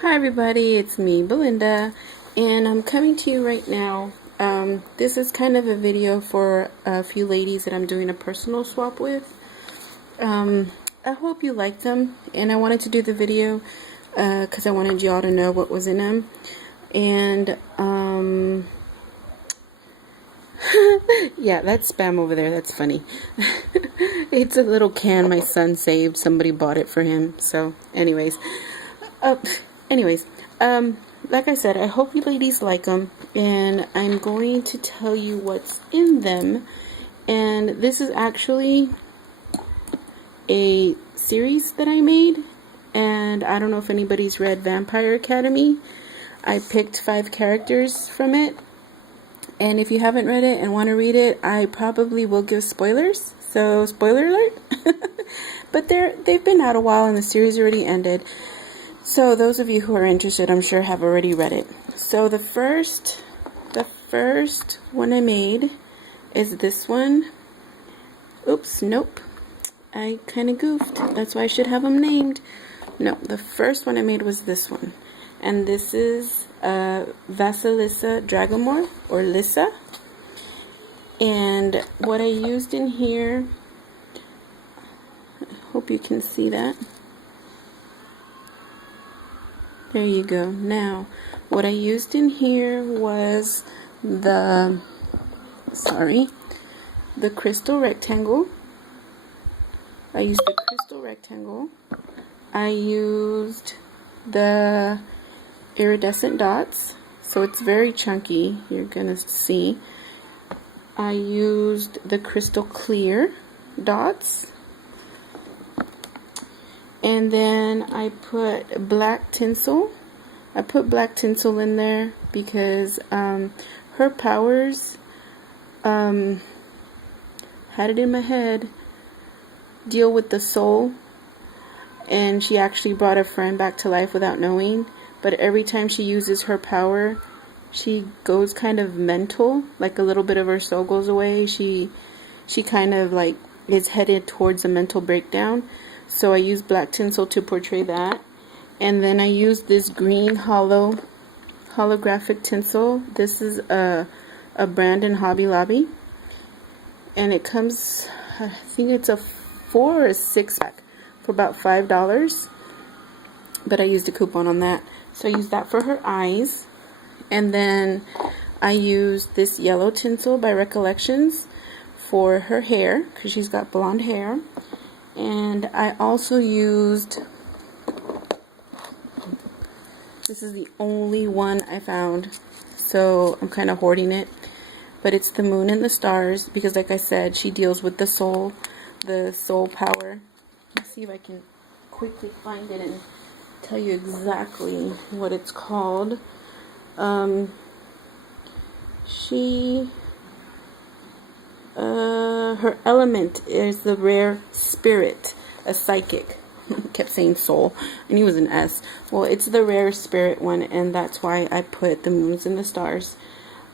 Hi everybody, it's me, Belinda, and I'm coming to you right now. This is kind of a video for a few ladies that I'm doing a personal swap with. I hope you like them, and I wanted to do the video because I wanted y'all to know what was in them. And yeah, that's spam over there. That's funny. It's a little can my son saved. Somebody bought it for him. So anyways, uh, anyways, like I said, I hope you ladies like them, and I'm going to tell you what's in them. And this is actually a series that I made, and I don't know if anybody's read Vampire Academy. I picked 5 characters from it, and if you haven't read it and want to read it, I probably will give spoilers, so spoiler alert. But they've been out a while and the series already ended. So those of you who are interested, I'm sure, have already read it. So the first one I made is this one. Oops, nope. I kind of goofed. That's why I should have them named. No, the first one I made was this one. And this is Lissa Dragomore, or Lissa. And what I used in here, I hope you can see that. There you go. Now, what I used in here was the crystal rectangle. I used the crystal rectangle. I used the iridescent dots, so it's very chunky, you're gonna see. I used the crystal clear dots, and then I put black tinsel. I put black tinsel in there because her powers, had it in my head, deal with the soul, and she actually brought a friend back to life without knowing. But every time she uses her power, she goes kind of mental, like a little bit of her soul goes away. She kind of like is headed towards a mental breakdown. So I used black tinsel to portray that. And then I used this green holographic tinsel. This is a brand in Hobby Lobby, and it comes, I think it's a 4 or 6 pack for about $5, but I used a coupon on that. So I used that for her eyes, and then I used this yellow tinsel by Recollections for her hair, because she's got blonde hair. And I also used, this is the only one I found, so I'm kind of hoarding it, but it's the moon and the stars, because like I said, she deals with the soul power. Let's see if I can quickly find it and tell you exactly what it's called. Her element is the rare spirit, a psychic. Kept saying soul. I knew it was an S. Well, it's the rare spirit one, and that's why I put the moons and the stars.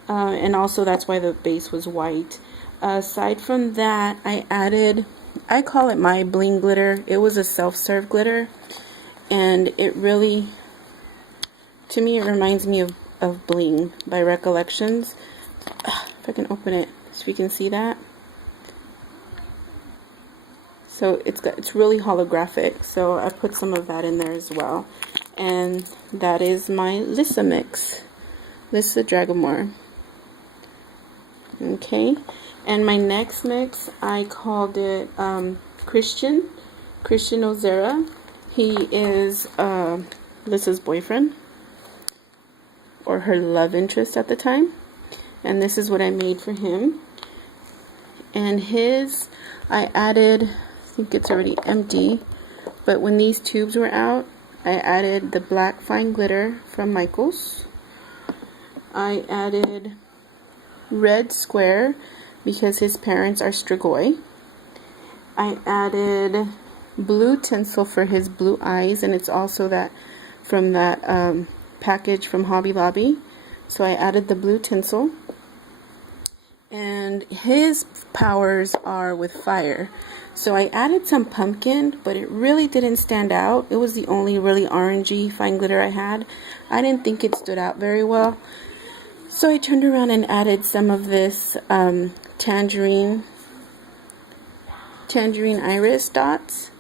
And also that's why the base was white. Aside from that, I added, I call it my bling glitter. It was a self-serve glitter, and it really, to me, it reminds me of Bling by Recollections. If I can open it so you can see that. So it's really holographic, so I put some of that in there as well. And that is my Lissa mix, Lissa Dragomore. Okay, and my next mix, I called it Christian Ozera. He is Lissa's boyfriend, or her love interest at the time. And this is what I made for him. And his, I added, I think it's already empty, but when these tubes were out, I added the black fine glitter from Michaels. I added red square because his parents are Strigoi. I added blue tinsel for his blue eyes, and it's also that from that package from Hobby Lobby. So I added the blue tinsel. and his powers are with fire. So I added some pumpkin, but it really didn't stand out. It was the only really orangey fine glitter I had. I didn't think it stood out very well. So I turned around and added some of this tangerine iris dots.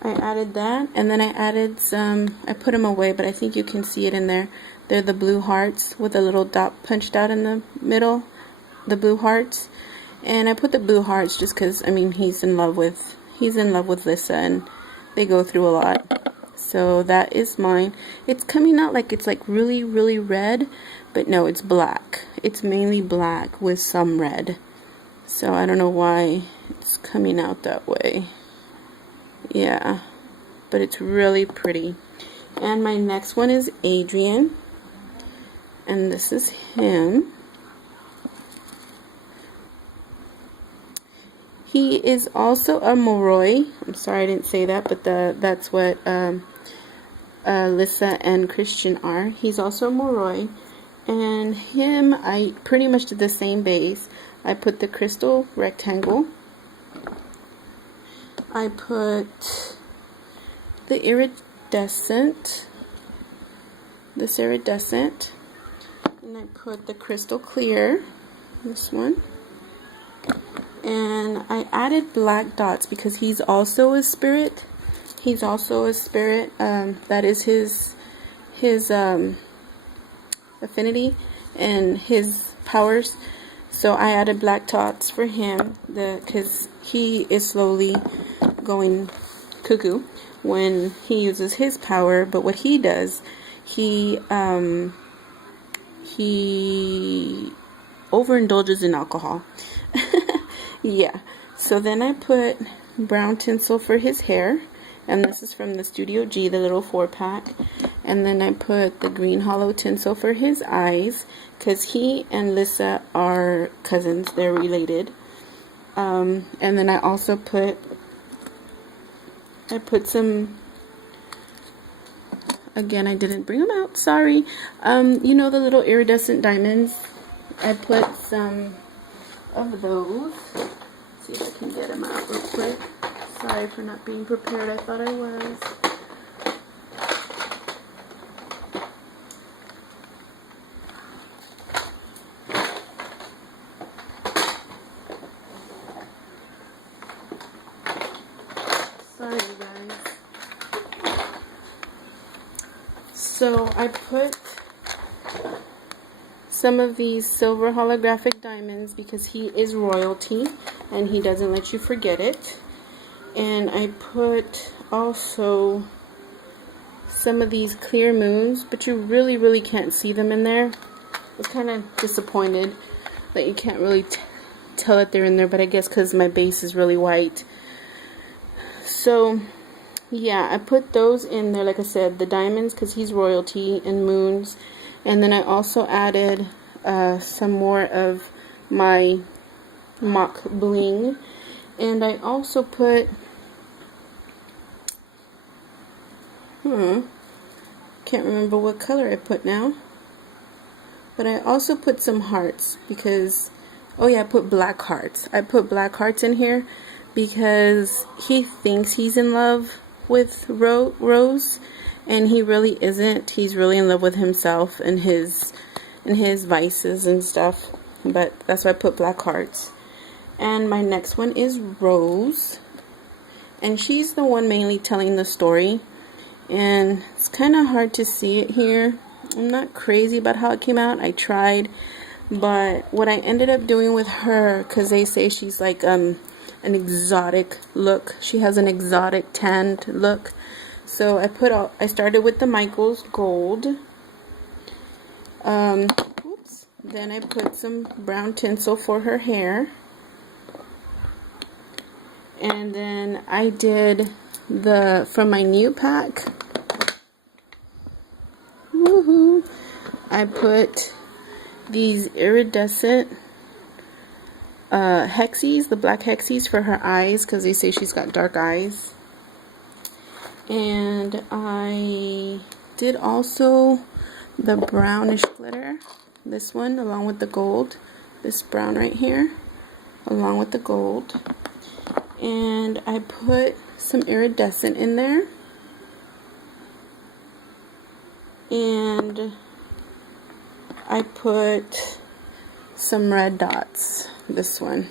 I added that, and then I added some, I put them away, but I think you can see it in there. They're the blue hearts with a little dot punched out in the middle, the blue hearts. And I put the blue hearts just because, I mean, he's in love with Lissa, and they go through a lot. So that is mine. It's coming out like it's like really, really red, but no, it's black. It's mainly black with some red. So I don't know why it's coming out that way. Yeah, but it's really pretty. And my next one is Adrian, and this is him. He is also a Moroi. I'm sorry I didn't say that, but that's what Lissa and Christian are. He's also a Moroi, and him, I pretty much did the same base. I put the crystal rectangle. I put the iridescent, and I put the crystal clear, this one, and I added black dots because he's also a spirit. That is his affinity and his powers. So I added black dots for him, because he is slowly going cuckoo when he uses his power. But what he does, he overindulges in alcohol. Yeah. So then I put brown tinsel for his hair, and this is from the Studio G, the little 4-pack. And then I put the green hollow tinsel for his eyes, because he and Lissa are cousins, they're related. And then I also put some, again, I didn't bring them out, sorry. You know the little iridescent diamonds? I put some of those. Let's see if I can get them out real quick. Sorry for not being prepared, I thought I was. Sorry, you guys. So I put some of these silver holographic diamonds because he is royalty and he doesn't let you forget it. And I put also some of these clear moons, but you really can't see them in there. I was kind of disappointed that you can't really tell that they're in there, but I guess because my base is really white. So yeah, I put those in there, like I said, the diamonds because he's royalty, and moons. And then I also added some more of my mock bling. And I also put, can't remember what color I put now. But I also put some hearts because, oh yeah, I put black hearts. I put black hearts in here because he thinks he's in love with Rose, and he really isn't. He's really in love with himself and his vices and stuff. But that's why I put black hearts. And my next one is Rose, and she's the one mainly telling the story, and it's kind of hard to see it here. I'm not crazy about how it came out. I tried, but what I ended up doing with her, because they say she's like an exotic look. She has an exotic tanned look. So I started with the Michaels Gold. Then I put some brown tinsel for her hair. And then I did from my new pack. Woohoo! I put these iridescent hexies, the black hexies for her eyes, because they say she's got dark eyes. And I did also the brownish glitter, this one along with the gold. this brown right here, along with the gold. And I put some iridescent in there. And I put some red dots, this one,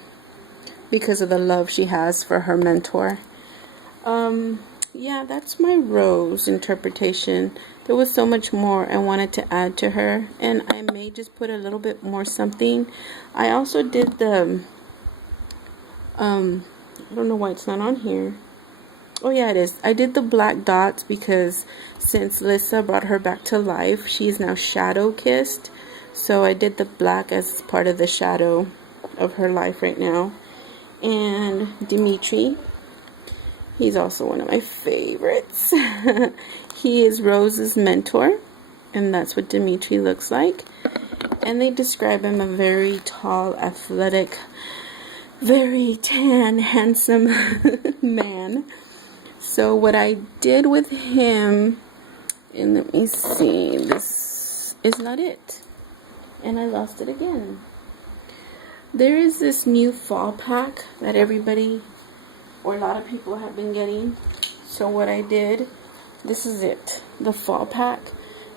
because of the love she has for her mentor. Yeah, that's my rose interpretation. There was so much more I wanted to add to her, and I may just put a little bit more something. I also did the, I don't know why it's not on here. Oh yeah, it is. I did the black dots because since Lissa brought her back to life, she's now shadow kissed. So I did the black as part of the shadow of her life right now. And Dimitri, he's also one of my favorites. He is Rose's mentor, and that's what Dimitri looks like. And they describe him a very tall, athletic, very tan, handsome man. So what I did with him, and let me see, this is not it. And I lost it again. There is this new fall pack that everybody, or a lot of people, have been getting. So what I did, this is it, the fall pack.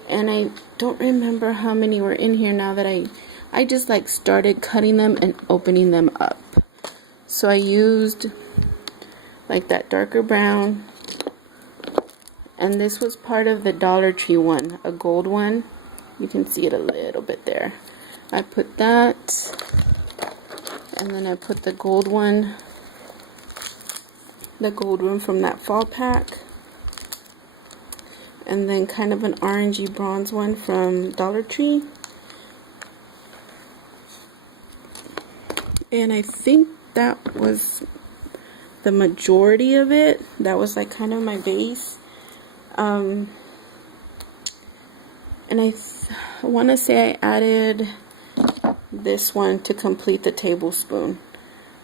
And I don't remember how many were in here now that I just like started cutting them and opening them up. So I used like that darker brown, and this was part of the Dollar Tree one, a gold one. You can see it a little bit there. I put that, and then I put the gold one from that fall pack, and then kind of an orangey bronze one from Dollar Tree. And I think that was the majority of it. That was like kind of my base. And I want to say I added this one to complete the tablespoon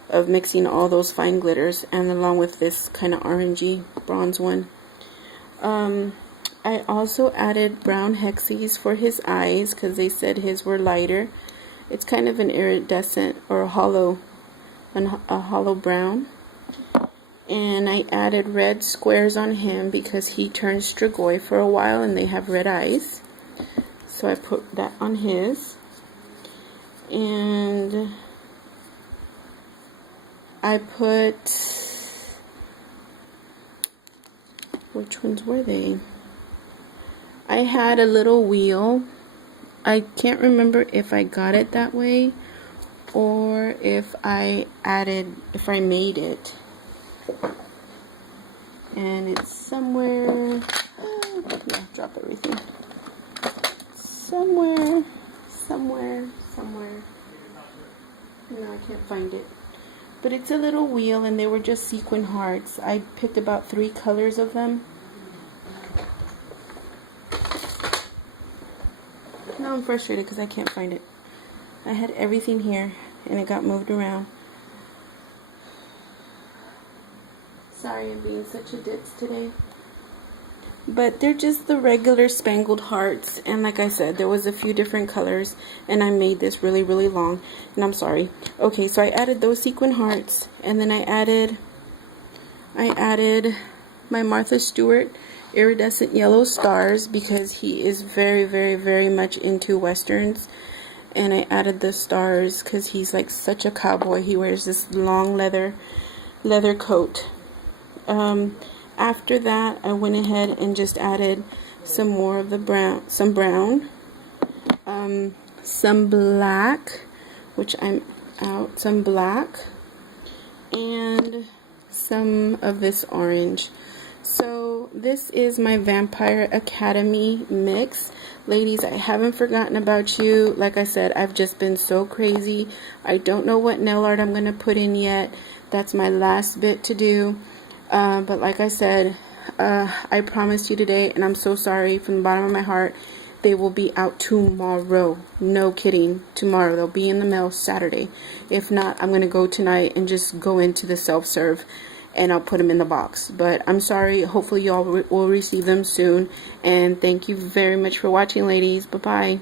of mixing all those fine glitters, and along with this kind of orangey bronze one. I also added brown hexies for his eyes because they said his were lighter. It's kind of an iridescent or a hollow brown. And I added red squares on him because he turned Strigoi for a while and they have red eyes. So I put that on his. And I put, which ones were they? I had a little wheel. I can't remember if I got it that way or if I made it. And it's somewhere, yeah, drop everything. Somewhere. No, I can't find it. But it's a little wheel, and they were just sequin hearts. I picked about 3 colors of them. Now I'm frustrated because I can't find it. I had everything here, and it got moved around. Sorry, I'm being such a ditz today. But they're just the regular spangled hearts, and like I said, there was a few different colors, and I made this really, really long, and I'm sorry. Okay, so I added those sequin hearts, and then I added my Martha Stewart iridescent yellow stars because he is very, very, very much into westerns, and I added the stars because he's like such a cowboy. He wears this long leather coat. After that, I went ahead and just added some more of the brown, some black, which I'm out, some black, and some of this orange. So this is my Vampire Academy mix. Ladies, I haven't forgotten about you. Like I said, I've just been so crazy. I don't know what nail art I'm going to put in yet. That's my last bit to do. But like I said, I promised you today, and I'm so sorry from the bottom of my heart. They will be out tomorrow. No kidding. Tomorrow. They'll be in the mail Saturday. If not, I'm going to go tonight and just go into the self-serve and I'll put them in the box. But I'm sorry. Hopefully you all will receive them soon. And thank you very much for watching, ladies. Bye-bye.